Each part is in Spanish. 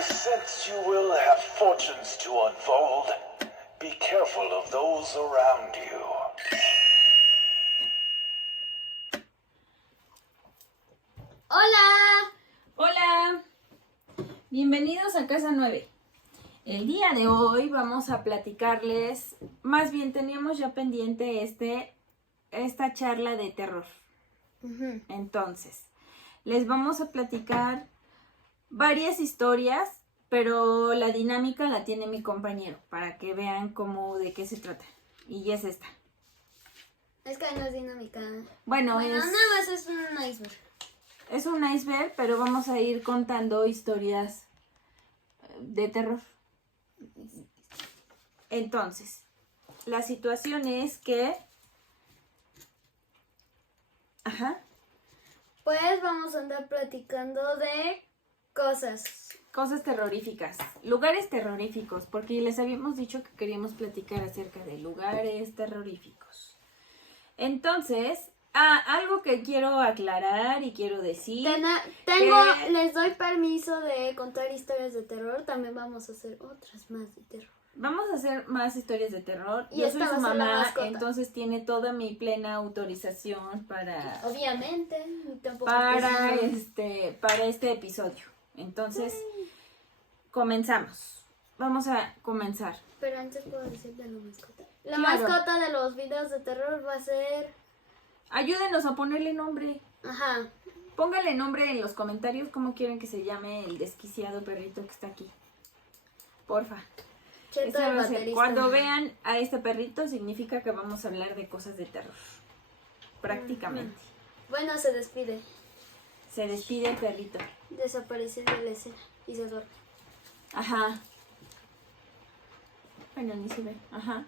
I sense you will have fortunes to unfold. Be careful of those around you. ¡Hola! Hola, bienvenidos a Casa 9. El día de hoy vamos a platicarles, más bien teníamos ya pendiente esta charla de terror. Entonces, les vamos a platicar varias historias, pero la dinámica la tiene mi compañero, para que vean de qué se trata. Y es esta. Es que no es dinámica. Bueno, Nada más es un iceberg. Es un iceberg, pero vamos a ir contando historias de terror. Entonces, la situación es que... Pues vamos a andar platicando de Cosas terroríficas, lugares terroríficos, porque les habíamos dicho que queríamos platicar acerca de lugares terroríficos. Entonces, algo que quiero aclarar y quiero decir... Les doy permiso de contar historias de terror, también vamos a hacer otras más de terror. Vamos a hacer más historias de terror. Y yo soy esta su va a ser la mamá, mascota. entonces tiene toda mi plena autorización para... Obviamente, tampoco para este episodio. Entonces, comenzamos. Vamos a comenzar. Pero antes puedo decir de la mascota. La Claro. mascota de los videos de terror va a ser... Ayúdenos a ponerle nombre. Ajá. Pónganle nombre en los comentarios cómo quieren que se llame el desquiciado perrito que está aquí. Porfa. Cheto Ese el va a ser. baterista. Cuando vean a este perrito significa que vamos a hablar de cosas de terror. Prácticamente. Bueno, se despide. Se despide el perrito. Desaparece de la escena y se duerme. Ajá. Bueno, ni se ve. Ajá.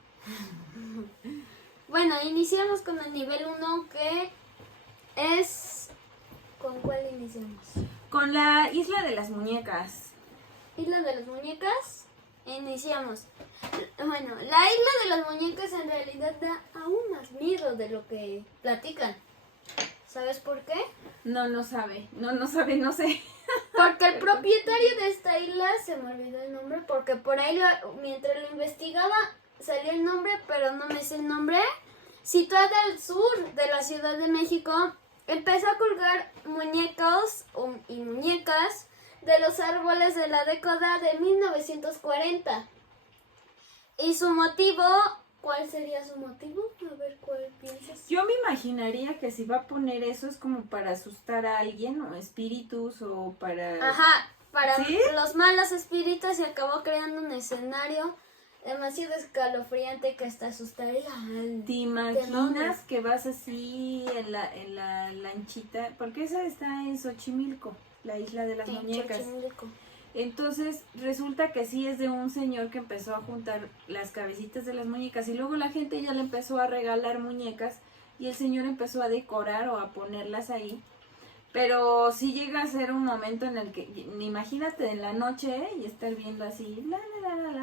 Bueno, iniciamos con el nivel 1 que es... ¿Con cuál iniciamos? Con la isla de las muñecas. Isla de las muñecas. Iniciamos. Bueno, la isla de las muñecas en realidad da aún más miedo de lo que platican. ¿Sabes por qué? No sabe. No sabe, no sé. Porque el propietario de esta isla, se me olvidó el nombre, porque por ahí mientras lo investigaba salió el nombre, pero no me sé el nombre. Situada al sur de la Ciudad de México, empezó a colgar muñecos y muñecas de los árboles de la década de 1940. ¿Y su motivo? ¿Cuál sería su motivo? A ver, ¿cuál piensas? Yo me imaginaría que si va a poner eso es como para asustar a alguien o espíritus o para... Ajá, para ¿Sí? los malos espíritus, y acabó creando un escenario demasiado escalofriante que hasta asustaría al ¿Te imaginas que vas así en la lanchita? Porque esa está en Xochimilco, la isla de las muñecas. Xochimilco. Entonces resulta que sí es de un señor que empezó a juntar las cabecitas de las muñecas y luego la gente ya le empezó a regalar muñecas y el señor empezó a decorar o a ponerlas ahí. Pero sí llega a ser un momento en el que, imagínate en la noche y estar viendo así,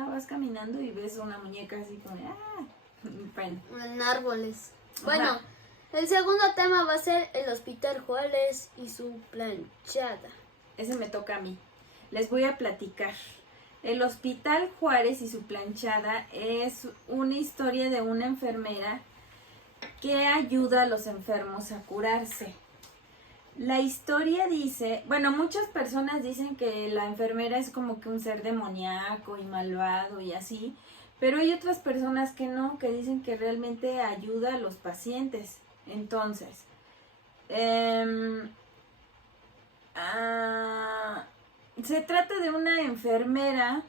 vas caminando y ves una muñeca así como, bueno. En árboles. Ajá. Bueno, el segundo tema va a ser el Hospital Juárez y su planchada. Ese me toca a mí. Les voy a platicar. El Hospital Juárez y su planchada es una historia de una enfermera que ayuda a los enfermos a curarse. La historia dice, bueno, muchas personas dicen que la enfermera es como que un ser demoníaco y malvado y así, pero hay otras personas que no, que dicen que realmente ayuda a los pacientes. Entonces, se trata de una enfermera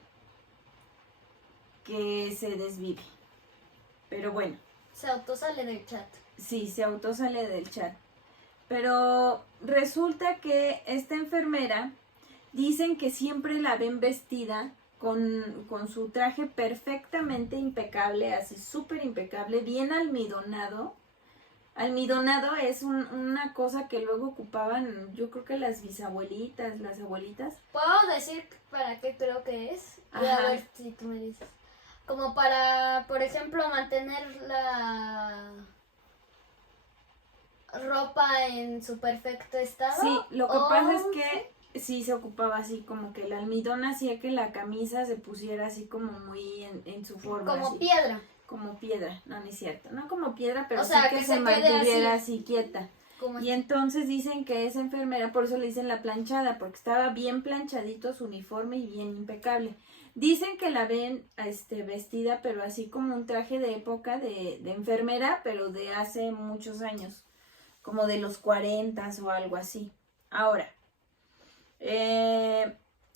que se desvive. Pero bueno. Se autosale del chat. Sí, se autosale del chat. Pero resulta que esta enfermera, dicen que siempre la ven vestida con su traje perfectamente impecable, así súper impecable, bien almidonado. Almidonado es una cosa que luego ocupaban, yo creo que las bisabuelitas, las abuelitas. ¿Puedo decir para qué creo que es? Y a Ajá. ver si tú me dices. Como para, por ejemplo, mantener la ropa en su perfecto estado. Sí, lo que pasa es que sí se ocupaba así, como que el almidón hacía que la camisa se pusiera así como muy en su forma. Como así, piedra. como piedra, no, no es cierto. No como piedra, pero O sea, sí que que se se quede mantuviera así. así quieta. Como Y entonces dicen que esa enfermera, por eso le dicen la planchada, porque estaba bien planchadito su uniforme y bien impecable. Dicen que la ven vestida, pero así como un traje de época de enfermera, pero de hace muchos años, como de los 40 o algo así. Ahora,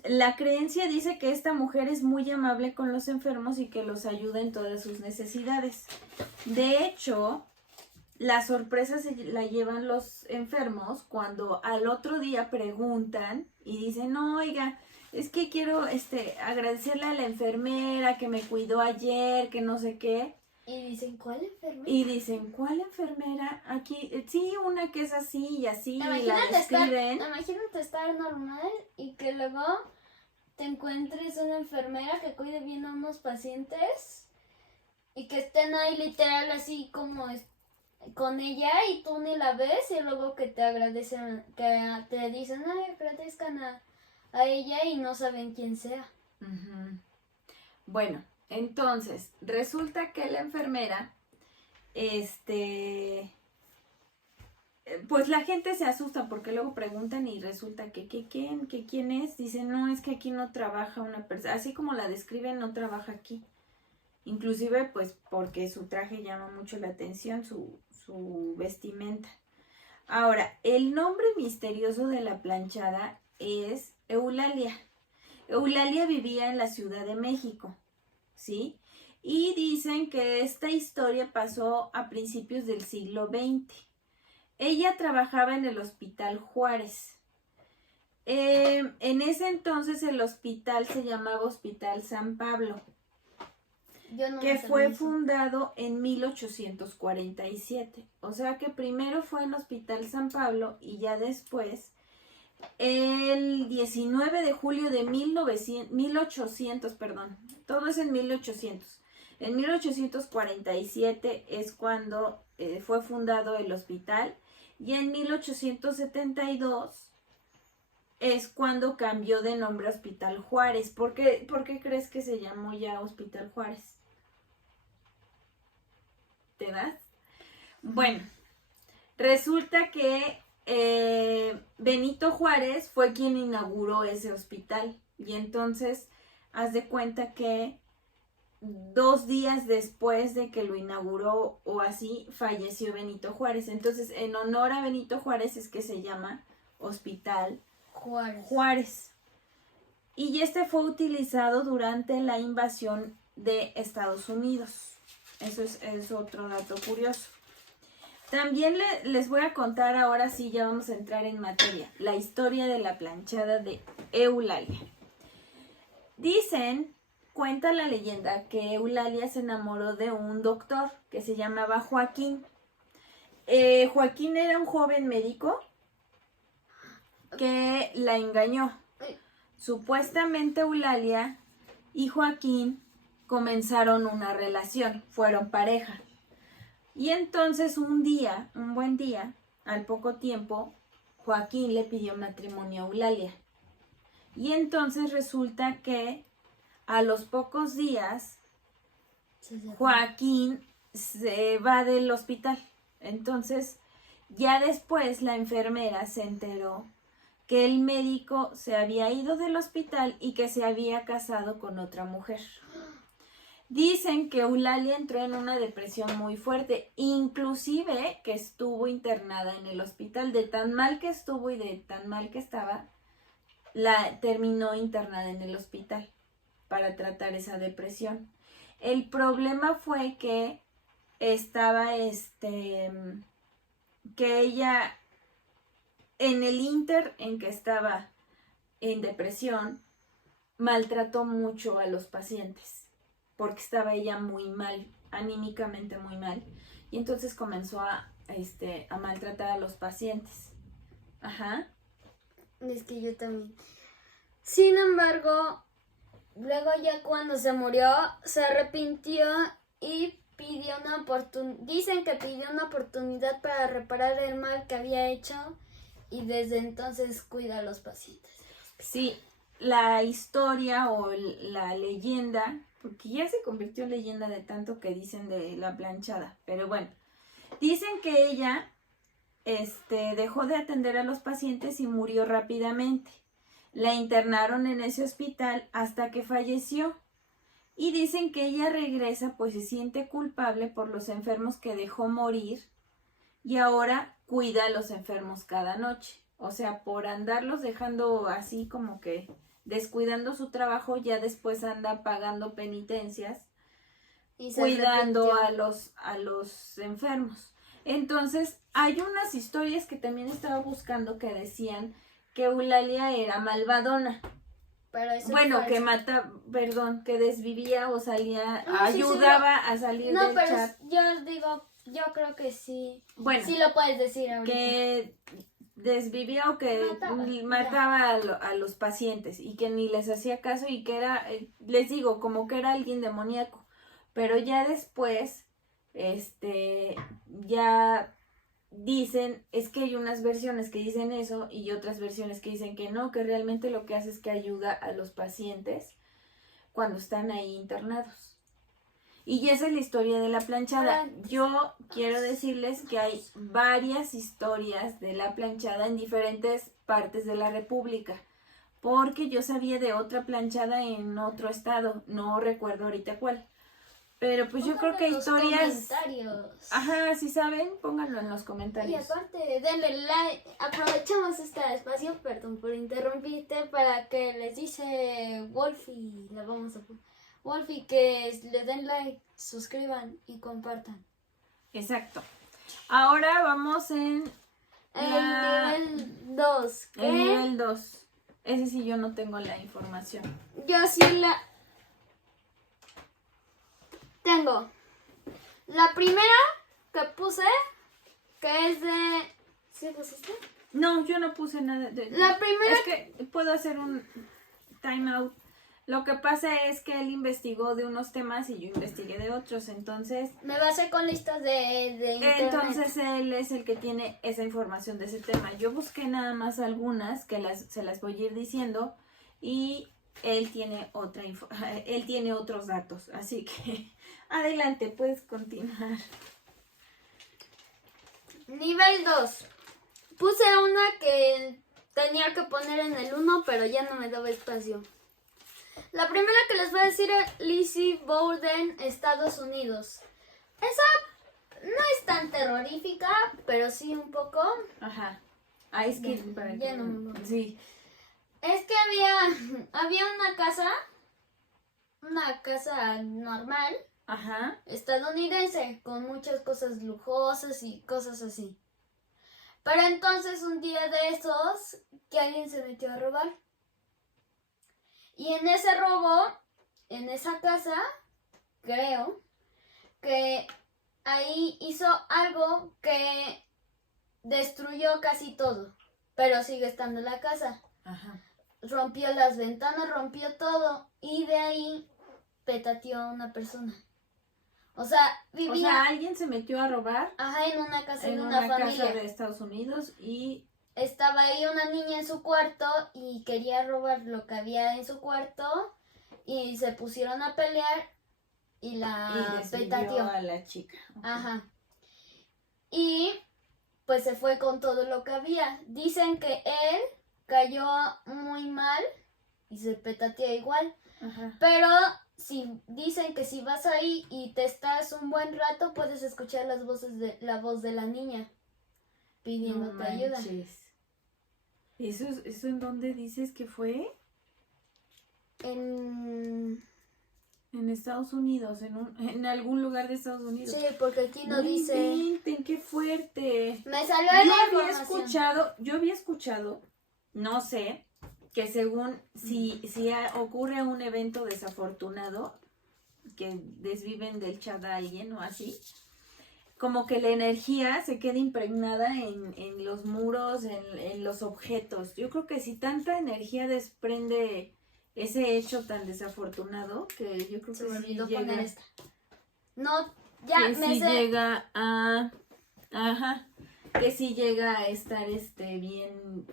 la creencia dice que esta mujer es muy amable con los enfermos y que los ayuda en todas sus necesidades. De hecho, la sorpresa se la llevan los enfermos cuando al otro día preguntan y dicen, no, oiga, es que quiero agradecerle a la enfermera que me cuidó ayer, que no sé qué. Y dicen, ¿cuál enfermera? Y dicen, ¿cuál enfermera? Aquí, sí, una que es así y así, y la Imagínate describen. estar normal y que luego te encuentres una enfermera que cuide bien a unos pacientes y que estén ahí literal así como con ella y tú ni la ves y luego que te agradecen, que te dicen, ay, agradezcan a ella y no saben quién sea. Ujú. Bueno, entonces, resulta que la enfermera, pues la gente se asusta porque luego preguntan y resulta que quién es. Dicen, no, es que aquí no trabaja una persona, así como la describen, no trabaja aquí. Inclusive, pues, porque su traje llama mucho la atención, su vestimenta. Ahora, el nombre misterioso de la planchada es Eulalia. Eulalia vivía en la Ciudad de México, ¿sí? Y dicen que esta historia pasó a principios del siglo XX. Ella trabajaba en el Hospital Juárez. En ese entonces el hospital se llamaba Hospital San Pablo, Yo no que me sabía fue eso. fundado en 1847. O sea que primero fue el Hospital San Pablo y ya después, el 19 de julio de 1800, perdón, todo es en 1800. En 1847 es cuando fue fundado el hospital y en 1872 es cuando cambió de nombre a Hospital Juárez. ¿Por qué crees que se llamó ya Hospital Juárez? ¿Te das? Bueno, resulta que Benito Juárez fue quien inauguró ese hospital y entonces haz de cuenta que 2 días después de que lo inauguró o así, falleció Benito Juárez. Entonces, en honor a Benito Juárez es que se llama Hospital Juárez. Y este fue utilizado durante la invasión de Estados Unidos. Eso es otro dato curioso. También les voy a contar, ahora sí ya vamos a entrar en materia, la historia de la planchada de Eulalia. Cuenta la leyenda que Eulalia se enamoró de un doctor que se llamaba Joaquín. Joaquín era un joven médico que la engañó. Supuestamente Eulalia y Joaquín comenzaron una relación, fueron pareja. Y entonces un buen día, al poco tiempo, Joaquín le pidió matrimonio a Eulalia. Y entonces resulta que a los pocos días, Joaquín se va del hospital. Entonces, ya después la enfermera se enteró que el médico se había ido del hospital y que se había casado con otra mujer. Dicen que Eulalia entró en una depresión muy fuerte, inclusive que estuvo internada en el hospital. De tan mal que estuvo y de tan mal que estaba, la terminó internada en el hospital para tratar esa depresión. El problema fue que estaba que ella en el inter en que estaba en depresión maltrató mucho a los pacientes porque estaba ella muy mal, anímicamente muy mal, y entonces comenzó a maltratar a los pacientes. Ajá. Es que yo también. Sin embargo, luego ya cuando se murió, se arrepintió y pidió una oportunidad. Dicen que pidió una oportunidad para reparar el mal que había hecho y desde entonces cuida a los pacientes. Sí, la historia o la leyenda, porque ya se convirtió en leyenda de tanto que dicen de la planchada, pero bueno, dicen que ella dejó de atender a los pacientes y murió rápidamente. La internaron en ese hospital hasta que falleció. Y dicen que ella regresa pues se siente culpable por los enfermos que dejó morir y ahora cuida a los enfermos cada noche. O sea, por andarlos dejando así como que descuidando su trabajo, ya después anda pagando penitencias, Y se cuidando arrepintió. a los enfermos. Entonces, hay unas historias que también estaba buscando que decían que Eulalia era malvadona. Pero eso es Bueno, que falso. que desvivía o salía, No, sí, sí, ayudaba a salir No, del pero chat. yo digo, yo creo que sí. Bueno, Sí lo puedes decir ahorita. que desvivía o que mataba a los pacientes y que ni les hacía caso y que era, les digo, como que era alguien demoníaco. Pero ya después, ya dicen, es que hay unas versiones que dicen eso y otras versiones que dicen que no, que realmente lo que hace es que ayuda a los pacientes cuando están ahí internados. Y esa es la historia de la planchada. Yo quiero decirles que hay varias historias de la planchada en diferentes partes de la República, porque yo sabía de otra planchada en otro estado, no recuerdo ahorita cuál. Pero pues yo creo que historias... Comentarios. Ajá, si saben, pónganlo en los Y comentarios. aparte, denle like. Aprovechamos este espacio, perdón por interrumpirte, para que les dice Wolfie, la vamos a poner. Wolfie, que le den like, suscriban y compartan. Exacto. Ahora vamos en El nivel 2. el nivel 2. Ese sí yo no tengo la información. Yo sí la tengo. La primera que puse, que es de... ¿Sí pusiste? No, yo no puse nada de... La primera... Es que puedo hacer un time out. Lo que pasa es que él investigó de unos temas y yo investigué de otros, entonces... Me basé con listas de internet. Entonces él es el que tiene esa información de ese tema. Yo busqué nada más algunas que se las voy a ir diciendo y él tiene él tiene otros datos, así que adelante, puedes continuar. Nivel 2. Puse una que tenía que poner en el 1, pero ya no me daba espacio. La primera que les voy a decir es Lizzie Borden, Estados Unidos. Esa no es tan terrorífica, pero sí un poco. Ajá. Ah, es que... Ya no me acuerdo. Sí. Es que había una casa normal, Ajá. estadounidense, con muchas cosas lujosas y cosas así. Pero entonces un día de esos, que alguien se metió a robar. Y en ese robo, en esa casa, creo que ahí hizo algo que destruyó casi todo, pero sigue estando en la casa. Ajá. Rompió las ventanas, rompió todo y de ahí petateó a una persona. O sea, vivía... O sea, alguien se metió a robar Ajá, en una casa de en una una familia. casa de Estados Unidos y... Estaba ahí una niña en su cuarto y quería robar lo que había en su cuarto y se pusieron a pelear y la petateó a la chica. Okay. Ajá. Y pues se fue con todo lo que había. Dicen que él cayó muy mal y se petateó igual. Ajá. Pero dicen que si vas ahí y te estás un buen rato puedes escuchar la voz de la niña pidiéndote ayuda. ¿Eso en dónde dices que fue? En Estados Unidos, en algún lugar de Estados Unidos. Sí, porque aquí no dice. Inventen, ¡qué fuerte! Me salió en la información. Yo había escuchado, no sé, que según si ocurre un evento desafortunado, que desviven del chat a alguien o así, como que la energía se queda impregnada en los muros, en los objetos. Yo creo que si tanta energía desprende ese hecho tan desafortunado, que yo creo Se que me sí olvidó llega, poner esta. No, ya que me sí sé. llega a... Ajá, que sí llega a estar bien...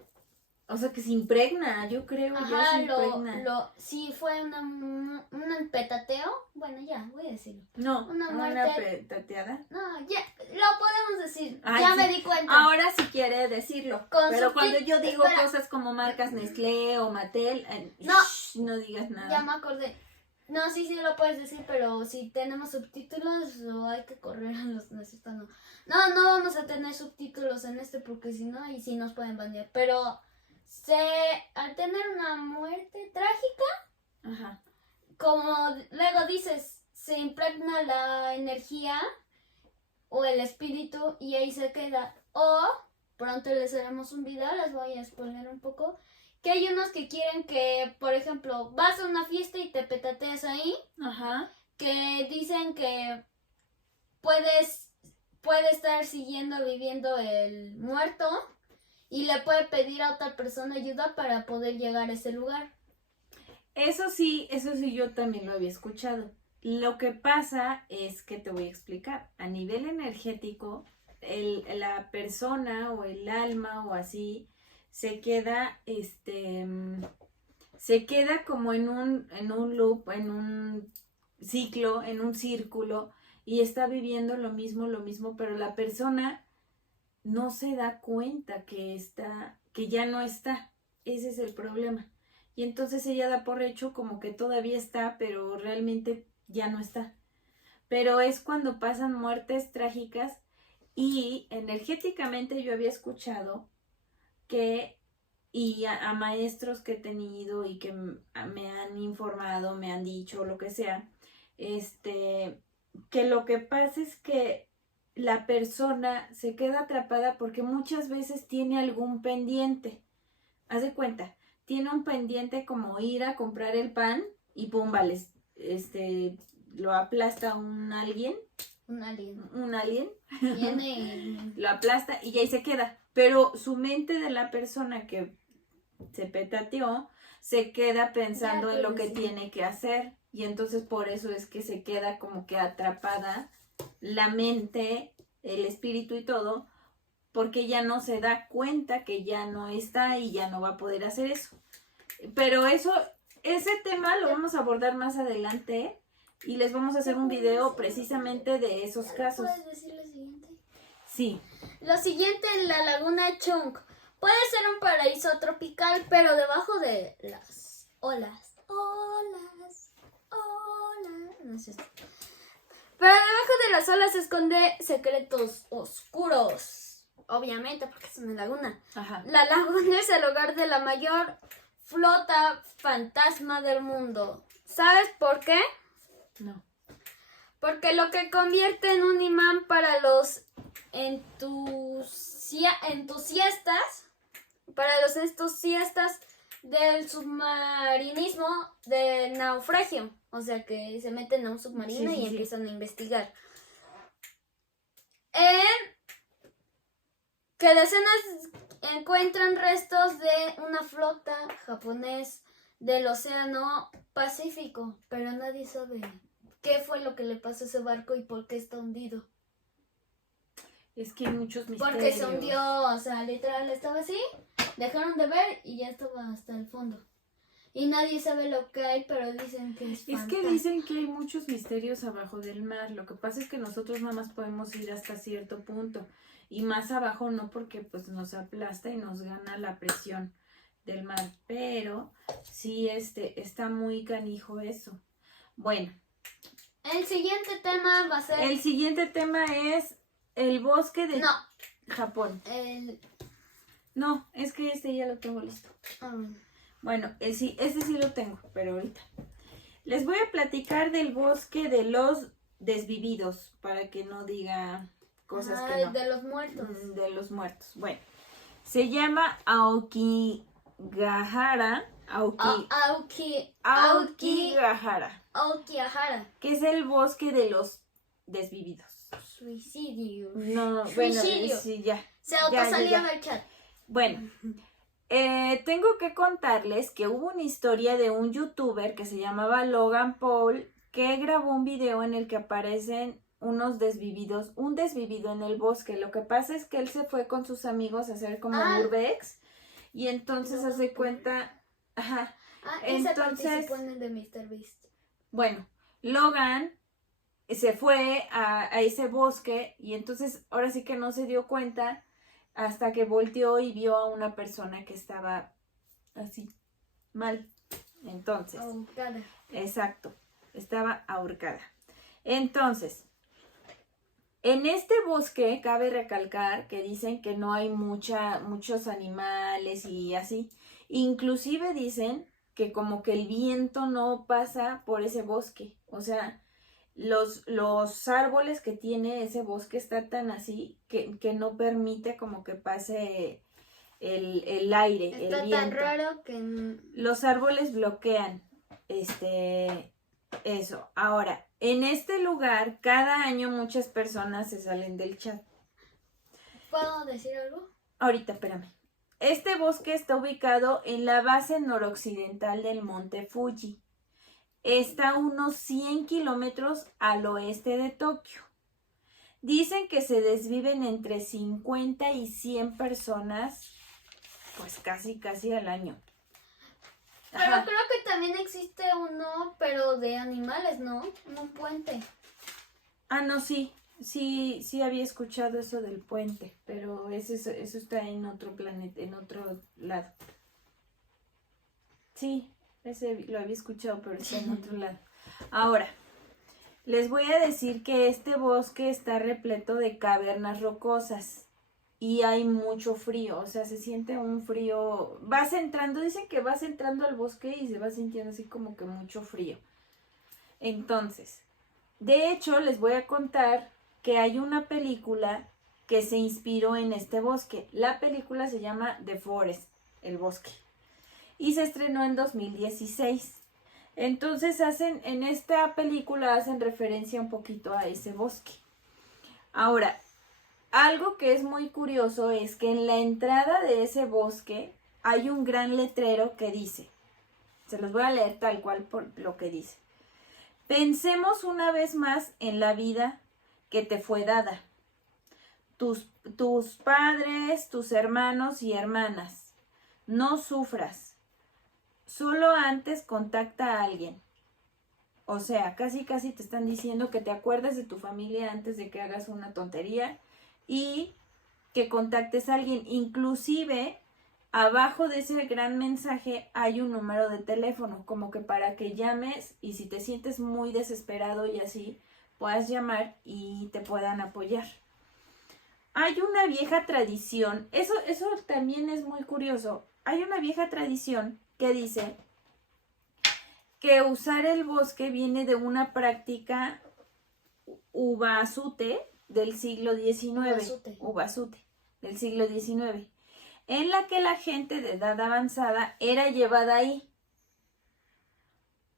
O sea, que se impregna, yo creo, ya Ajá, se impregna. sí fue un petateo, bueno, ya, voy a decirlo. No, una una muerte. petateada. No, ya, lo podemos decir, Ay, ya sí. me di cuenta. Ahora sí quiere decirlo. Con Pero cuando yo digo espera. cosas como marcas Nestlé o Mattel, No. no digas nada. Ya me acordé. No, sí lo puedes decir, pero si tenemos subtítulos o hay que correr a los... No, no vamos a tener subtítulos en este porque si no, y sí nos pueden banear. Pero al tener una muerte trágica, Ajá. como luego dices, se impregna la energía o el espíritu y ahí se queda. O pronto les haremos un video, les voy a spoiler un poco. Que hay unos que quieren que, por ejemplo, vas a una fiesta y te petateas ahí. Ajá. Que dicen que puede estar viviendo el muerto y le puede pedir a otra persona ayuda para poder llegar a ese lugar. Eso sí yo también lo había escuchado. Lo que pasa es que te voy a explicar. A nivel energético, la persona o el alma o así se queda como en un loop, en un ciclo, en un círculo, y está viviendo lo mismo, pero la persona no se da cuenta que ya no está. Ese es el problema. Y entonces ella da por hecho como que todavía está, pero realmente ya no está. Pero es cuando pasan muertes trágicas y energéticamente yo había escuchado que, y a maestros que he tenido y que me han informado, me han dicho, lo que sea, que lo que pasa es que la persona se queda atrapada porque muchas veces tiene algún pendiente. Haz de cuenta, tiene un pendiente como ir a comprar el pan y pum, vale, lo aplasta un alien. Un alien. Un alien. Viene y... Lo aplasta y ahí se queda. Pero su mente de la persona que se petateó se queda pensando en lo que tiene que hacer. Y entonces por eso es que se queda como que atrapada la mente, el espíritu y todo, porque ya no se da cuenta que ya no está y ya no va a poder hacer eso. Pero ese tema lo vamos a abordar más adelante y les vamos a hacer un video precisamente de esos casos. ¿Puedes decir lo siguiente? Sí. Lo siguiente en la laguna Chunk. Puede ser un paraíso tropical, pero debajo de las olas. No sé. Pero debajo de las olas se esconde secretos oscuros. Obviamente, porque es una laguna. Ajá. La laguna es el hogar de la mayor flota fantasma del mundo. ¿Sabes por qué? No. Porque lo que convierte en un imán para los entusiastas del submarinismo del naufragio. O sea, que se meten a un submarino y empiezan a investigar. Que decenas encuentran restos de una flota japonés del Océano Pacífico, pero nadie sabe qué fue lo que le pasó a ese barco y por qué está hundido. Es que hay muchos misterios. Porque se hundió, o sea, literal estaba así, dejaron de ver y ya estaba hasta el fondo. Y nadie sabe lo que hay, pero dicen que es fantasma. Es que dicen que hay muchos misterios abajo del mar. Lo que pasa es que nosotros nada más podemos ir hasta cierto punto. Y más abajo no, porque pues nos aplasta y nos gana la presión del mar. Pero sí, está muy canijo eso. Bueno. El siguiente tema va a ser... El siguiente tema es el bosque de Japón. No, es que ya lo tengo listo. Bueno, este sí lo tengo, pero ahorita. Les voy a platicar del bosque de los desvividos, para que no diga cosas que no. De los muertos. De los muertos. Bueno, se llama Aokigahara. Aokigahara. Que es el bosque de los desvividos. Suicidio. No, Suicidio. Bueno, sí, ya. Se autosalió del chat. Bueno, tengo que contarles que hubo una historia de un youtuber que se llamaba Logan Paul, que grabó un video en el que aparecen unos desvividos, un desvivido en el bosque. Lo que pasa es que él se fue con sus amigos a hacer como urbex Y entonces ¿No hace lo cuenta, ajá, Esa entonces, participó en el de MrBeast. bueno, Logan se fue a ese bosque y entonces ahora sí que no se dio cuenta hasta que volteó y vio a una persona que estaba así, mal. Entonces, Ahorcada. exacto, estaba ahorcada. Entonces, en este bosque cabe recalcar que dicen que no hay muchos animales y así. Inclusive dicen que como que el viento no pasa por ese bosque. O sea, los árboles que tiene ese bosque está tan así que no permite como que pase el aire, el Está tan viento. raro que... Los árboles bloquean eso. Ahora, en este lugar, cada año muchas personas se salen del chat. ¿Puedo decir algo? Ahorita, espérame. Este bosque está ubicado en la base noroccidental del monte Fuji. Está a unos 100 kilómetros al oeste de Tokio. Dicen que se desviven entre 50 y 100 personas, pues casi al año. Pero Ajá. creo que también existe uno, pero de animales, ¿no? Un puente. Ah, no, sí había escuchado eso del puente, pero eso está en otro planeta, en otro lado. Sí, ese lo había escuchado, pero está en otro lado. Ahora, les voy a decir que este bosque está repleto de cavernas rocosas y hay mucho frío, o sea, se siente un frío, vas entrando, dicen que vas entrando al bosque y se va sintiendo así como que mucho frío. Entonces, de hecho, les voy a contar que hay una película que se inspiró en este bosque. La película se llama The Forest, el bosque, y se estrenó en 2016. Entonces en esta película hacen referencia un poquito a ese bosque. Ahora, algo que es muy curioso es que en la entrada de ese bosque hay un gran letrero que dice, se los voy a leer tal cual por lo que dice. Pensemos una vez más en la vida que te fue dada. Tus padres, tus hermanos y hermanas. No sufras. Solo antes contacta a alguien. O sea, casi te están diciendo que te acuerdes de tu familia antes de que hagas una tontería y que contactes a alguien. Inclusive, abajo de ese gran mensaje hay un número de teléfono, como que para que llames y si te sientes muy desesperado y así, puedas llamar y te puedan apoyar. Hay una vieja tradición, eso también es muy curioso, hay una vieja tradición que dice que usar el bosque viene de una práctica ubasute del siglo XIX, ubasute del siglo XIX, en la que la gente de edad avanzada era llevada ahí.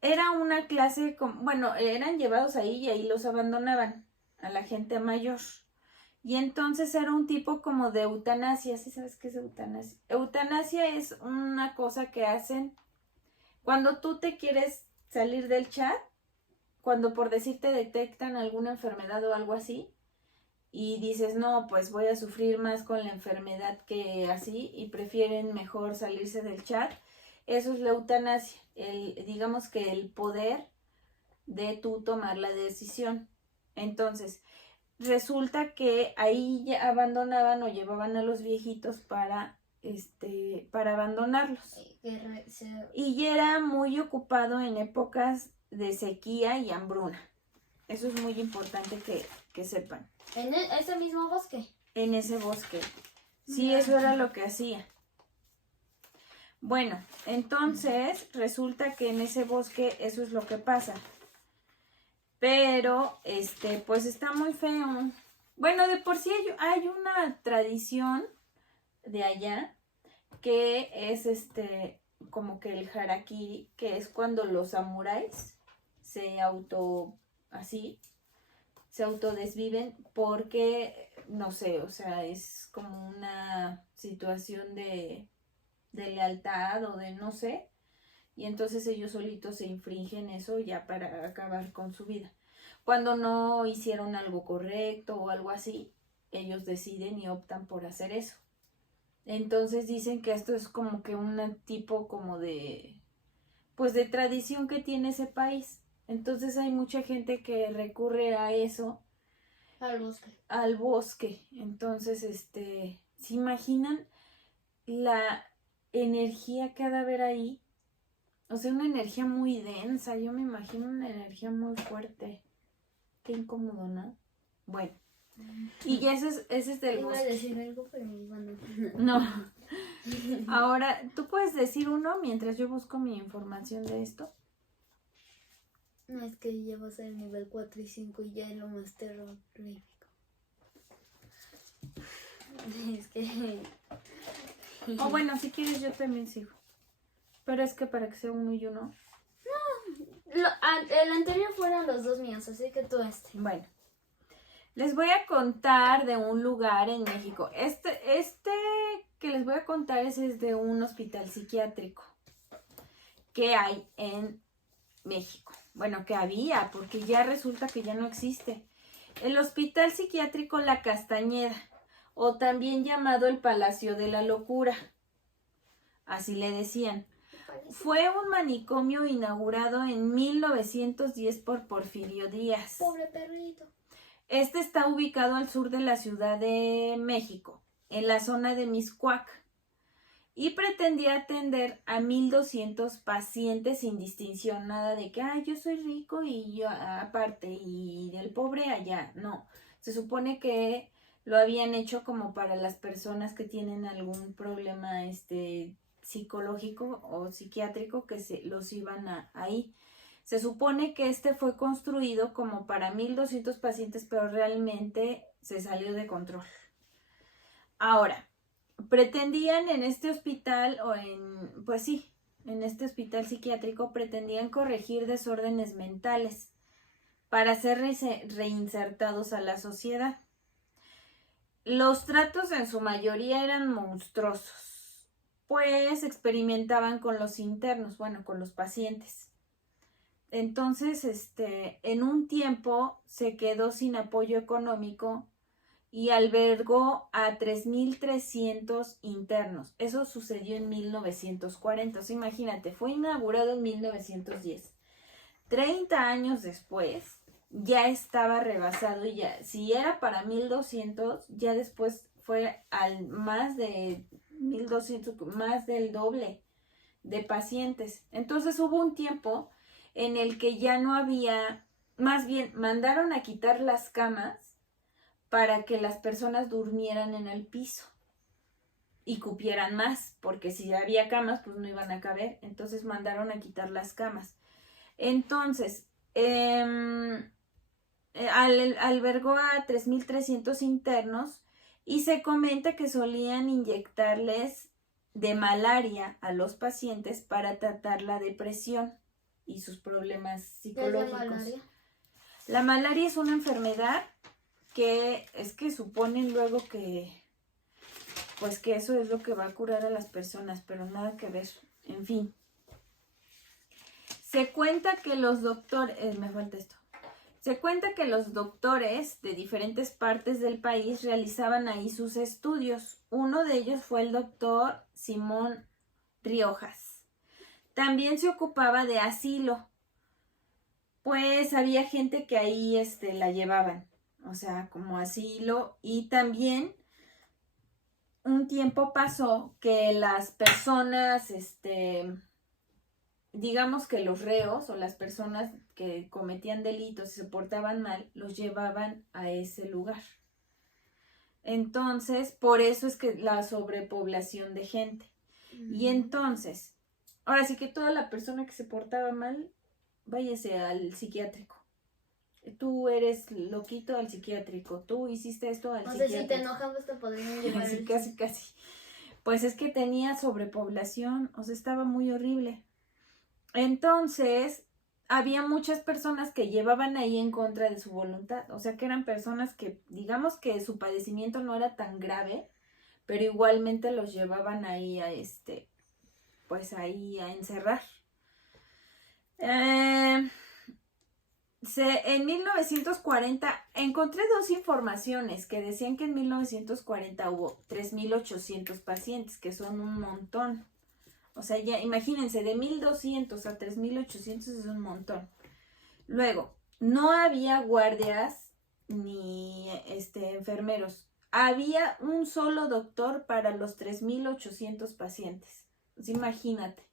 Era una clase, bueno, eran llevados ahí y ahí los abandonaban a la gente mayor. Y entonces era un tipo como de eutanasia. ¿Sí sabes qué es eutanasia? Eutanasia es una cosa que hacen cuando tú te quieres salir del chat, cuando por decirte detectan alguna enfermedad o algo así, y dices, no, pues voy a sufrir más con la enfermedad que así, y prefieren mejor salirse del chat. Eso es la eutanasia, digamos que el poder de tú tomar la decisión. Entonces, resulta que ahí ya abandonaban o llevaban a los viejitos para abandonarlos. Y era muy ocupado en épocas de sequía y hambruna. Eso es muy importante que sepan. ¿En ese mismo bosque? En ese bosque. Sí, eso era lo que hacía. Bueno, entonces resulta que en ese bosque eso es lo que pasa. Pero, pues está muy feo. Bueno, de por sí hay una tradición de allá que es como que el harakiri, que es cuando los samuráis se autodesviven porque, no sé, o sea, es como una situación de lealtad o de no sé, y entonces ellos solitos se infringen eso ya para acabar con su vida. Cuando no hicieron algo correcto o algo así, ellos deciden y optan por hacer eso. Entonces dicen que esto es como que un tipo como de, pues de tradición que tiene ese país. Entonces hay mucha gente que recurre a eso, Al bosque. al bosque. Entonces, ¿se imaginan la energía que ha de haber ahí? O sea, una energía muy densa. Yo me imagino una energía muy fuerte. Qué incómodo, ¿no? Bueno. Y ya ese es del Iba a bosque. decir algo, pero bueno. No. Ahora, ¿tú puedes decir uno mientras yo busco mi información de esto? No, es que ya vas al nivel 4 y 5 y ya es lo más terrorífico. Es que... O bueno, si quieres yo también sigo. Pero es que para que sea uno y uno. el anterior fueron los dos míos, así que tú Bueno. Les voy a contar de un lugar en México. Este que les voy a contar es de un hospital psiquiátrico que hay en México. Bueno, que había, porque ya resulta que ya no existe. El Hospital Psiquiátrico La Castañeda, o también llamado el Palacio de la Locura. Así le decían. Fue un manicomio inaugurado en 1910 por Porfirio Díaz. Pobre perrito. Este está ubicado al sur de la Ciudad de México, en la zona de Mixcoac, y pretendía atender a 1,200 pacientes sin distinción, nada de que, yo soy rico y yo aparte, y el pobre allá. No, se supone que lo habían hecho como para las personas que tienen algún problema psicológico o psiquiátrico, que los iban ahí. Se supone que fue construido como para 1,200 pacientes, pero realmente se salió de control. Ahora, pretendían en este hospital, en este hospital psiquiátrico, pretendían corregir desórdenes mentales para ser reinsertados a la sociedad. Los tratos en su mayoría eran monstruosos, pues experimentaban con los internos, con los pacientes. Entonces, en un tiempo se quedó sin apoyo económico y albergó a 3,300 internos. Eso sucedió en 1940. O sea, imagínate, fue inaugurado en 1910. 30 años después, ya estaba rebasado y ya, si era para 1,200, ya después fue al más de 1,200, más del doble de pacientes. Entonces hubo un tiempo en el que ya no había, más bien mandaron a quitar las camas para que las personas durmieran en el piso y cupieran más, porque si había camas pues no iban a caber. Entonces mandaron a quitar las camas. Entonces albergó a 3,300 internos y se comenta que solían inyectarles de malaria a los pacientes para tratar la depresión y sus problemas psicológicos. ¿Qué es la malaria? La malaria es una enfermedad que suponen luego que pues que eso es lo que va a curar a las personas, pero nada que ver. En fin. Se cuenta que los doctores, Se cuenta que los doctores de diferentes partes del país realizaban ahí sus estudios. Uno de ellos fue el doctor Simón Riojas. También se ocupaba de asilo, pues había gente que ahí la llevaban, o sea, como asilo. Y también un tiempo pasó que las personas, digamos que los reos o las personas que cometían delitos y se portaban mal, los llevaban a ese lugar. Entonces, por eso es que la sobrepoblación de gente. Y entonces, ahora sí que toda la persona que se portaba mal, váyase al psiquiátrico. Tú eres loquito, al psiquiátrico. Tú hiciste esto, al psiquiátrico. O sea, si te enojabas te podrían llevar. Sí, casi. Pues es que tenía sobrepoblación, o sea, estaba muy horrible. Entonces, había muchas personas que llevaban ahí en contra de su voluntad. O sea, que eran personas que, digamos que su padecimiento no era tan grave, pero igualmente los llevaban ahí pues ahí a encerrar. En 1940 encontré dos informaciones que decían que en 1940 hubo 3.800 pacientes, que son un montón. O sea, ya imagínense, de 1.200 a 3.800 es un montón. Luego, no había guardias ni enfermeros. Había un solo doctor para los 3.800 pacientes. Pues imagínate.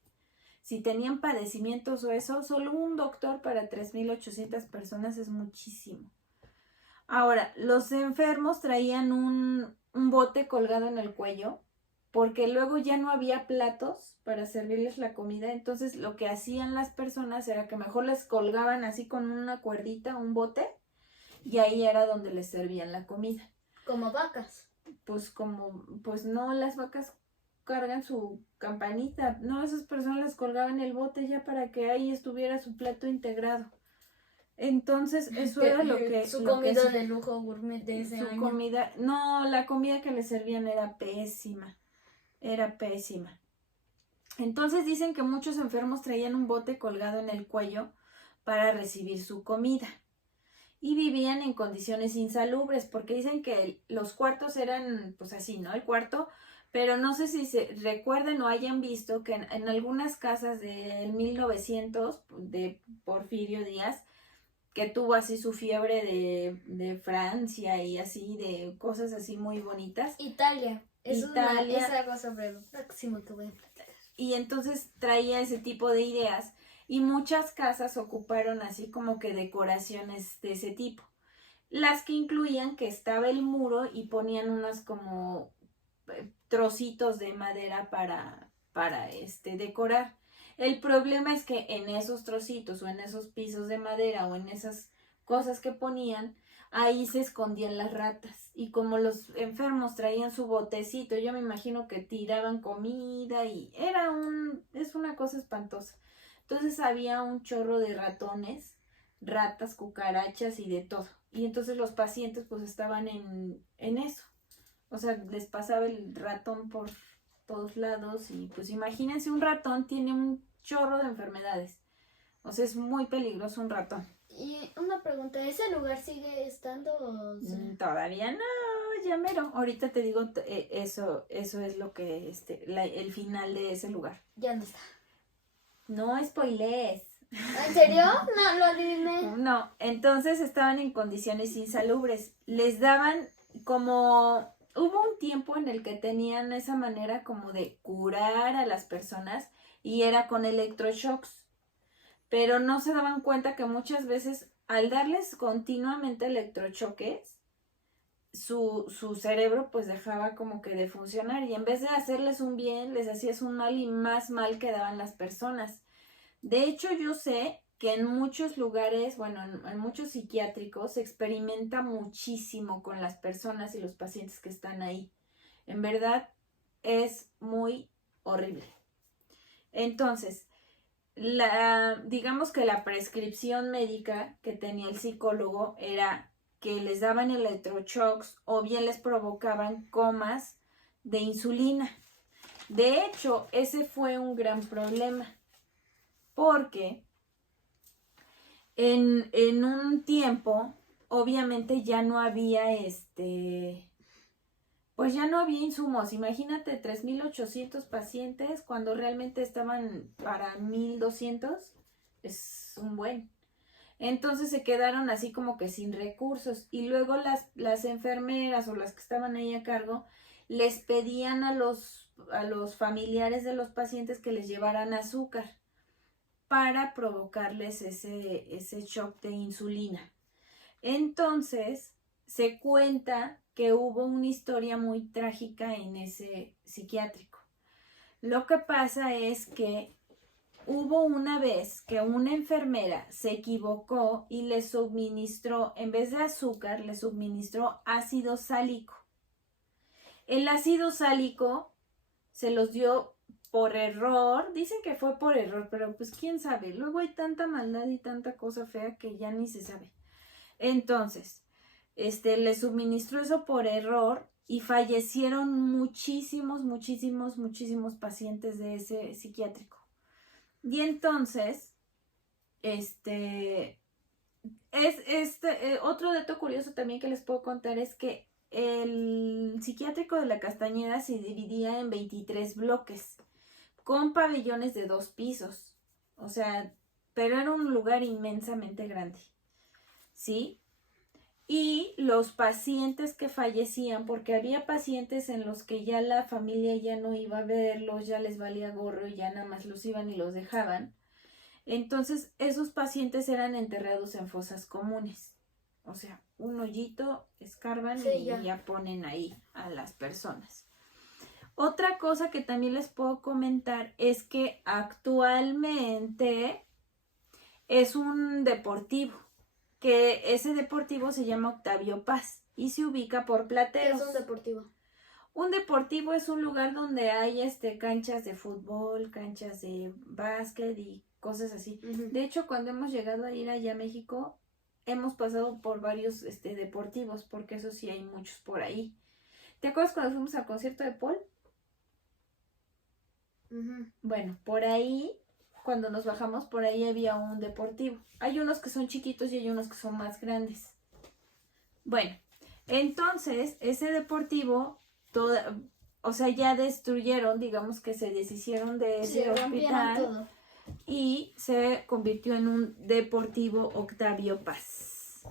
Si tenían padecimientos o eso, solo un doctor para 3.800 personas es muchísimo. Ahora, los enfermos traían un bote colgado en el cuello porque luego ya no había platos para servirles la comida. Entonces lo que hacían las personas era que mejor les colgaban así con una cuerdita, un bote, y ahí era donde les servían la comida. Como vacas. Pues no, las vacas cargan su campanita, no, esas personas les colgaban el bote ya para que ahí estuviera su plato integrado. Entonces eso era lo que... Su comida de lujo gourmet de ese año. Comida, no, la comida que les servían era pésima, Entonces dicen que muchos enfermos traían un bote colgado en el cuello para recibir su comida. Y vivían en condiciones insalubres, porque dicen que los cuartos eran, pues así, ¿no? El cuarto, pero no sé si se recuerden o hayan visto que en algunas casas del 1900, de Porfirio Díaz, que tuvo así su fiebre de Francia y así, de cosas así muy bonitas. Italia. Es Italia. algo sobre lo próximo que voy a platicar. Y entonces traía ese tipo de ideas. Y muchas casas ocuparon así como que decoraciones de ese tipo. Las que incluían que estaba el muro y ponían unos como trocitos de madera para decorar. El problema es que en esos trocitos o en esos pisos de madera o en esas cosas que ponían, ahí se escondían las ratas. Y como los enfermos traían su botecito, yo me imagino que tiraban comida y es una cosa espantosa. Entonces había un chorro de ratones, ratas, cucarachas y de todo. Y entonces los pacientes pues estaban en eso. O sea, les pasaba el ratón por todos lados y pues imagínense, un ratón tiene un chorro de enfermedades. O sea, es muy peligroso un ratón. Y una pregunta, ¿ese lugar sigue estando? Todavía no, ya mero. Ahorita te digo, eso es lo que, el final de ese lugar. Ya no está. No spoilees. ¿En serio? No, lo adiviné. No, entonces estaban en condiciones insalubres. Les daban como... Hubo un tiempo en el que tenían esa manera como de curar a las personas y era con electroshocks. Pero no se daban cuenta que muchas veces al darles continuamente electrochoques, su cerebro pues dejaba como que de funcionar y en vez de hacerles un bien, les hacías un mal y más mal quedaban las personas. De hecho, yo sé que en muchos lugares, bueno, en muchos psiquiátricos se experimenta muchísimo con las personas y los pacientes que están ahí. En verdad, es muy horrible. Entonces, digamos que la prescripción médica que tenía el psicólogo era que les daban electroshocks o bien les provocaban comas de insulina. De hecho, ese fue un gran problema. Porque en un tiempo, obviamente ya no había pues ya no había insumos. Imagínate 3.800 pacientes cuando realmente estaban para 1.200. Es un buen. Entonces se quedaron así como que sin recursos. Y luego las enfermeras o las que estaban ahí a cargo les pedían a los familiares de los pacientes que les llevaran azúcar para provocarles ese shock de insulina. Entonces, se cuenta que hubo una historia muy trágica en ese psiquiátrico. Lo que pasa es que hubo una vez que una enfermera se equivocó y le suministró, en vez de azúcar, le suministró ácido sálico. El ácido sálico se los dio por error, dicen que fue por error, pero pues quién sabe, luego hay tanta maldad y tanta cosa fea que ya ni se sabe. Entonces, le suministró eso por error y fallecieron muchísimos pacientes de ese psiquiátrico. Y entonces, Otro dato curioso también que les puedo contar es que el psiquiátrico de la Castañeda se dividía en 23 bloques, con pabellones de 2 pisos. O sea, pero era un lugar inmensamente grande, ¿sí? Y los pacientes que fallecían, porque había pacientes en los que ya la familia ya no iba a verlos, ya les valía gorro y ya nada más los iban y los dejaban. Entonces, esos pacientes eran enterrados en fosas comunes. O sea, un hoyito, escarban y ya ponen ahí a las personas. Otra cosa que también les puedo comentar es que actualmente es un deportivo, que ese deportivo se llama Octavio Paz y se ubica por ¿Qué Plateros. es un deportivo? Un deportivo es un lugar donde hay canchas de fútbol, canchas de básquet y cosas así. Ujú. De hecho, cuando hemos llegado a ir allá a México, hemos pasado por varios deportivos, porque eso sí hay muchos por ahí. ¿Te acuerdas cuando fuimos al concierto de Paul? Ujú. Bueno, por ahí, cuando nos bajamos, por ahí había un deportivo. Hay unos que son chiquitos y hay unos que son más grandes. Bueno, entonces, ese deportivo, o sea, ya destruyeron, digamos que se deshicieron de ese rompieron hospital todo. y se convirtió en un deportivo Octavio Paz.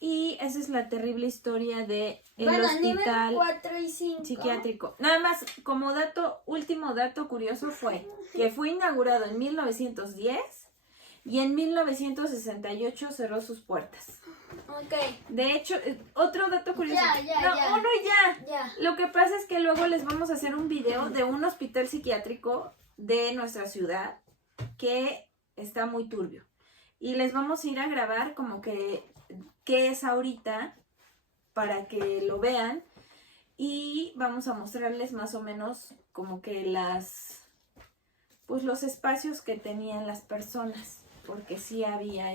Y esa es la terrible historia de el hospital nivel 4 y 5. psiquiátrico. Nada más, como último dato curioso fue que fue inaugurado en 1910 y en 1968 cerró sus puertas. Ok. De hecho, otro dato curioso. Ya. Uno ya. Ya. Lo que pasa es que luego les vamos a hacer un video de un hospital psiquiátrico de nuestra ciudad que está muy turbio. Y les vamos a ir a grabar como que qué es ahorita para que lo vean. Y vamos a mostrarles más o menos como que los espacios que tenían las personas. Porque sí había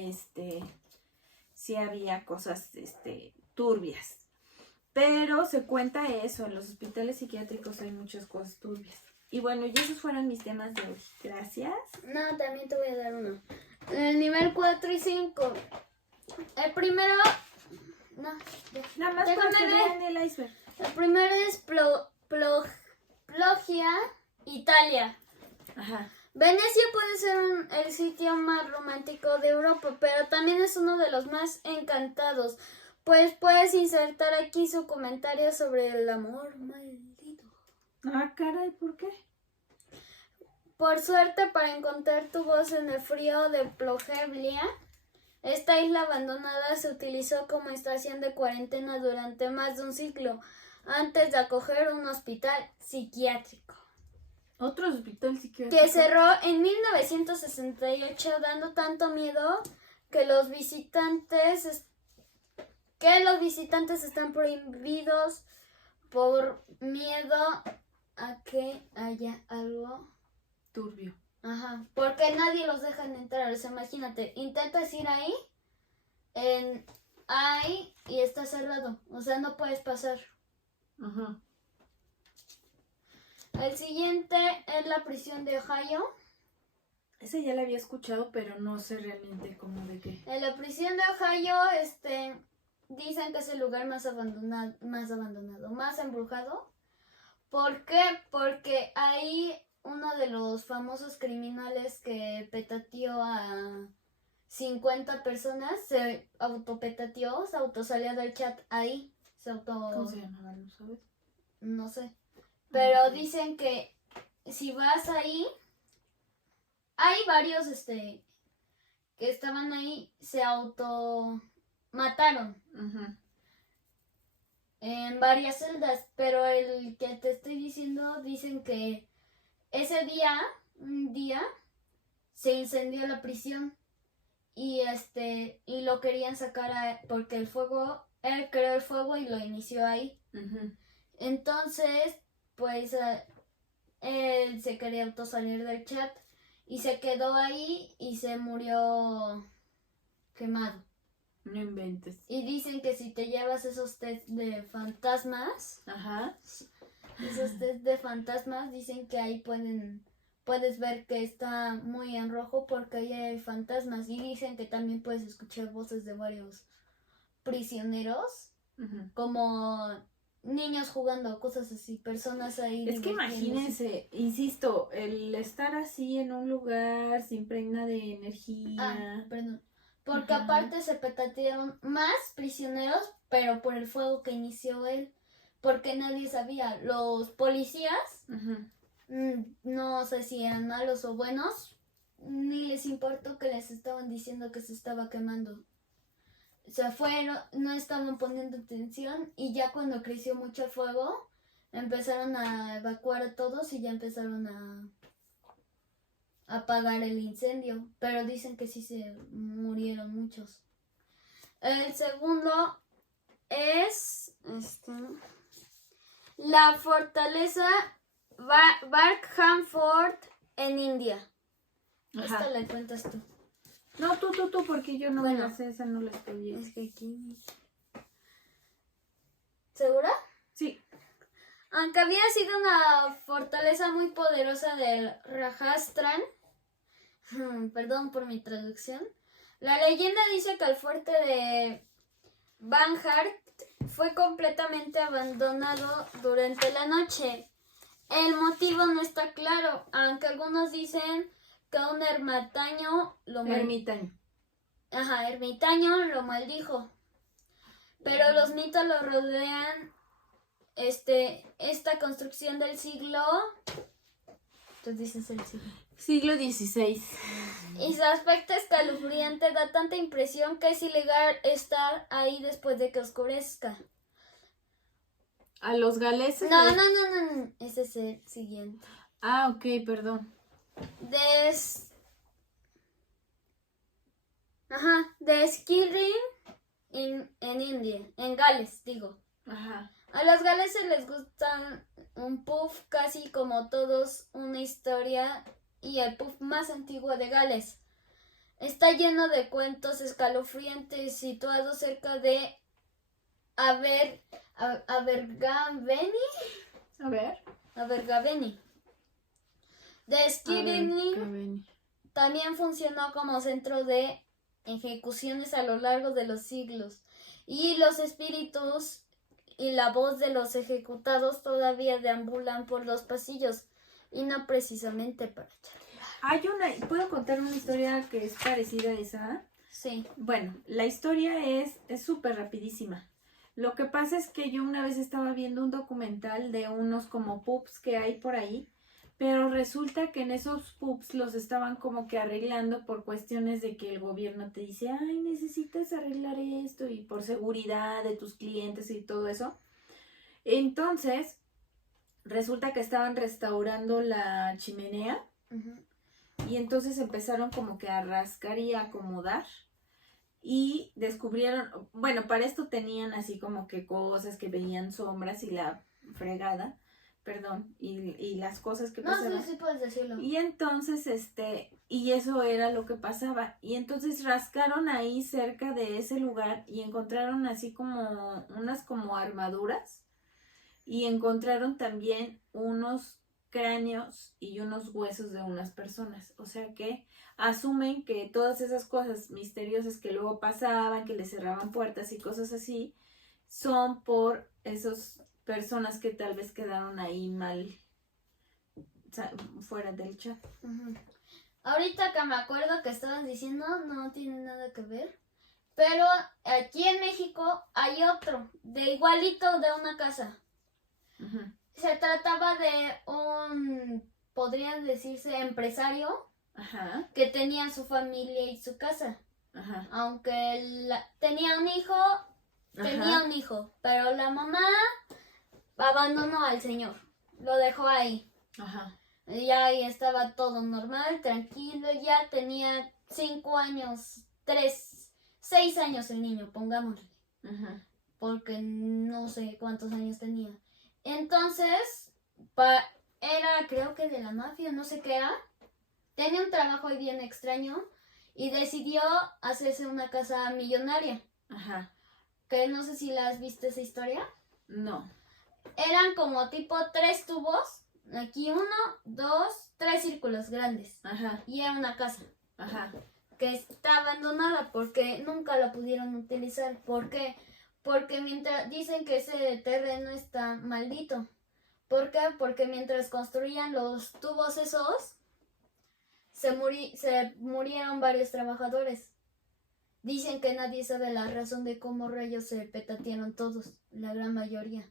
cosas turbias. Pero se cuenta eso, en los hospitales psiquiátricos hay muchas cosas turbias. Y bueno, y esos fueron mis temas de hoy. Gracias. No, también te voy a dar uno. El nivel 4 y 5. El primero... No, Nada más para que vean el iceberg. El primero es Plogia, Italia. Ajá. Venecia puede ser el sitio más romántico de Europa, pero también es uno de los más encantados, pues puedes insertar aquí su comentario sobre el amor maldito. Ah, caray, ¿por qué? Por suerte, para encontrar tu voz en el frío de Plogia, esta isla abandonada se utilizó como estación de cuarentena durante más de un siglo, antes de acoger un hospital psiquiátrico. ¿Otro hospital psiquiátrico? Que cerró en 1968, dando tanto miedo que los visitantes están prohibidos por miedo a que haya algo turbio. Ajá, porque nadie los deja entrar. O sea, imagínate, intentas ir ahí y está cerrado. O sea, no puedes pasar. Ajá. El siguiente es la prisión de Ohio. Ese ya lo había escuchado, pero no sé realmente cómo de qué. En la prisión de Ohio, dicen que es el lugar más abandonado, más embrujado. ¿Por qué? Porque ahí uno de los famosos criminales que petateó a 50 personas se autopetateó, se autosalió del chat ahí. ¿Cómo se llamaba? ¿No sabes? No sé. Pero dicen que si vas ahí, hay varios que estaban ahí, se automataron. Ajá. En varias celdas, pero el que te estoy diciendo, dicen que ese un día, se incendió la prisión y lo querían sacar porque él creó el fuego y lo inició ahí. Uh-huh. Entonces, pues él se quería autosalir del chat y se quedó ahí y se murió quemado. No inventes. Y dicen que si te llevas esos test de fantasmas, ajá, esos test de fantasmas, dicen que ahí pueden puedes ver que está muy en rojo porque ahí hay fantasmas y dicen que también puedes escuchar voces de varios prisioneros, Ujú. como niños jugando, cosas así, personas ahí. Es que divirtiéndose. imagínense, insisto, el estar así en un lugar se impregna de energía. Perdón. Porque Ajá. aparte se petatearon más prisioneros, pero por el fuego que inició él. Porque nadie sabía. Los policías, Ujú. no sé si eran malos o buenos, ni les importó que les estaban diciendo que se estaba quemando. Se fueron, no estaban poniendo atención y ya cuando creció mucho el fuego, empezaron a evacuar a todos y ya empezaron a apagar el incendio, pero dicen que sí se murieron muchos. El segundo es la fortaleza Barkham Fort en India. Esta Ajá. la cuentas tú. No, tú, porque yo no me Bueno. la sé, esa no la estudié. Es que aquí. ¿Segura? Sí. Aunque había sido una fortaleza muy poderosa del Rajasthan, perdón por mi traducción, la leyenda dice que el fuerte de Banhart fue completamente abandonado durante la noche. El motivo no está claro, aunque algunos dicen que un ermitaño lo maldijo. Pero los mitos lo rodean esta construcción del siglo. Tú dices el siglo. Siglo XVI. Y su aspecto escalofriante da tanta impresión que es ilegal estar ahí después de que oscurezca. A los galeses. No. Ese es el siguiente. Ah, ok, perdón. De Skirring en India, en Gales, digo. Ajá. A los galeses les gusta un pub casi como todos una historia y el pub más antiguo de Gales. Está lleno de cuentos escalofriantes situados cerca de Abergavenny. De Skirring también funcionó como centro de ejecuciones a lo largo de los siglos y los espíritus y la voz de los ejecutados todavía deambulan por los pasillos y no precisamente para charlar. ¿Puedo contar una historia que es parecida a esa? Sí. Bueno, la historia es súper rapidísima. Lo que pasa es que yo una vez estaba viendo un documental de unos como pubs que hay por ahí, pero resulta que en esos pubs los estaban como que arreglando por cuestiones de que el gobierno te dice, ay, necesitas arreglar esto y por seguridad de tus clientes y todo eso. Entonces, resulta que estaban restaurando la chimenea. Uh-huh. Y entonces empezaron como que a rascar y a acomodar. Y descubrieron, bueno, para esto tenían así como que cosas que veían sombras y la fregada, perdón, y las cosas que pasaban. No, sí puedes decirlo. Y entonces, y eso era lo que pasaba. Y entonces rascaron ahí cerca de ese lugar y encontraron así como unas como armaduras. Y encontraron también unos cráneos y unos huesos de unas personas. O sea que asumen que todas esas cosas misteriosas que luego pasaban, que les cerraban puertas y cosas así, son por esas personas que tal vez quedaron ahí mal fuera del chat. Uh-huh. Ahorita que me acuerdo que estabas diciendo, no tiene nada que ver. Pero aquí en México hay otro, de igualito de una casa. Uh-huh. Se trataba de un, podrían decirse, empresario. Ajá. Que tenía su familia y su casa. Ajá. Aunque tenía un hijo, pero la mamá abandonó al señor, lo dejó ahí. Ajá. Y ahí estaba todo normal, tranquilo, ya tenía 5 años, 6 años el niño, pongámosle. Ajá. Porque no sé cuántos años tenía. Entonces, era creo que de la mafia, no sé qué era. Tenía un trabajo bien extraño y decidió hacerse una casa millonaria. Ajá. Que no sé si la has visto esa historia. No. Eran como tipo 3 tubos aquí 1, 2, 3 círculos grandes. Ajá, Y era una casa ajá. que está abandonada porque nunca la pudieron utilizar. ¿Por qué? Porque mientras dicen que ese terreno está maldito. ¿Por qué? Porque mientras construían los tubos esos, se murieron varios trabajadores. Dicen que nadie sabe la razón de cómo rayos se petatearon todos, la gran mayoría.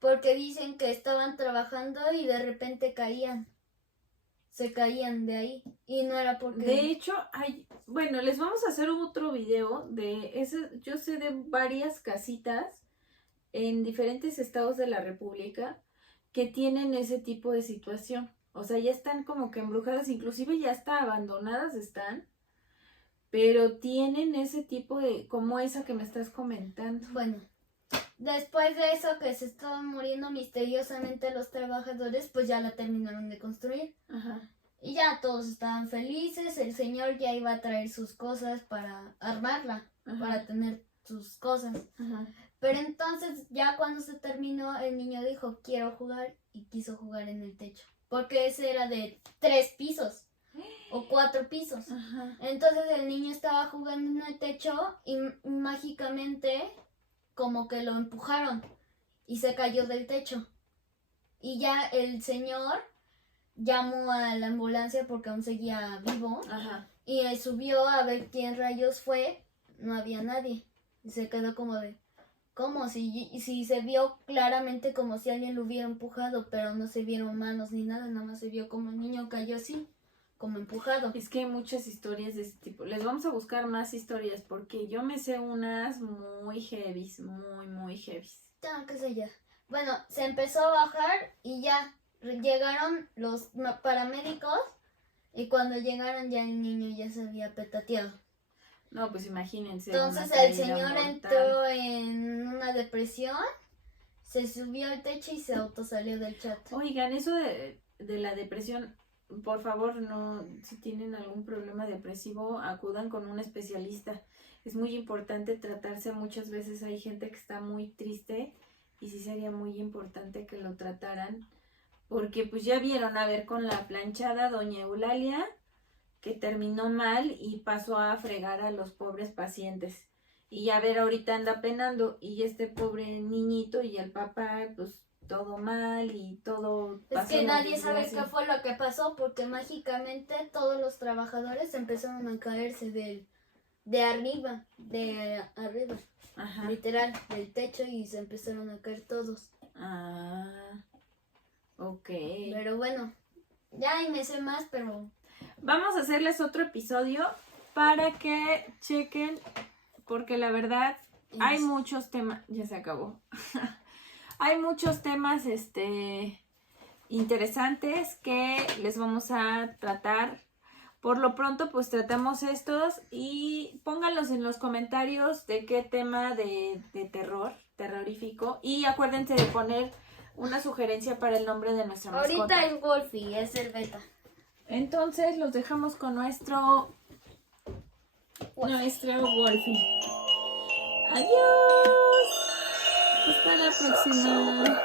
Porque dicen que estaban trabajando y de repente caían. Se caían de ahí. Y no era porque... De hecho, bueno, les vamos a hacer otro video de ese. Yo sé de varias casitas en diferentes estados de la República que tienen ese tipo de situación. O sea, ya están como que embrujadas, inclusive ya hasta abandonadas están, pero tienen ese tipo de, como esa que me estás comentando. Bueno, después de eso que se estaban muriendo misteriosamente los trabajadores, pues ya la terminaron de construir. Ajá. Y ya todos estaban felices, el señor ya iba a traer sus cosas para armarla, Ajá. para tener sus cosas. Ajá. Pero entonces ya cuando se terminó, el niño dijo, quiero jugar, y quiso jugar en el techo. Porque ese era de 3 pisos o 4 pisos. Ajá. Entonces el niño estaba jugando en el techo y mágicamente como que lo empujaron y se cayó del techo. Y ya el señor llamó a la ambulancia porque aún seguía vivo. Ajá. Y él subió a ver quién rayos fue. No había nadie. Y se quedó como de... ¿Cómo? Si se vio claramente como si alguien lo hubiera empujado, pero no se vieron manos ni nada, nada más se vio como el niño cayó así, como empujado. Es que hay muchas historias de ese tipo. Les vamos a buscar más historias porque yo me sé unas muy heavies, muy heavies. Ya, qué sé yo. Bueno, se empezó a bajar y ya llegaron los paramédicos y cuando llegaron ya el niño ya se había petateado. No, pues imagínense. Entonces una el caída señor mortal. entró en una depresión, se subió al techo y se autosalió del chat. Oigan, eso de la depresión, por favor, no, si tienen algún problema depresivo, acudan con un especialista. Es muy importante tratarse. Muchas veces hay gente que está muy triste y sí sería muy importante que lo trataran. Porque pues ya vieron, a ver, con la planchada doña Eulalia, que terminó mal y pasó a fregar a los pobres pacientes. Y a ver, ahorita anda penando y este pobre niñito y el papá, pues todo mal y todo... Es que pasó la nadie sabe desgracia. qué fue lo que pasó porque mágicamente todos los trabajadores empezaron a caerse de arriba, Ajá. literal, del techo y se empezaron a caer todos. Ah, ok. Pero bueno, ya ahí me sé más, pero Vamos a hacerles otro episodio para que chequen, porque la verdad hay muchos temas, ya se acabó. Hay muchos temas interesantes que les vamos a tratar. Por lo pronto, pues tratamos estos y pónganlos en los comentarios de qué tema de terror, terrorífico. Y acuérdense de poner una sugerencia para el nombre de nuestra mascota. ahorita es Wolfie, es el beta. Entonces los dejamos con nuestro Wolfie. Adiós. Hasta la próxima.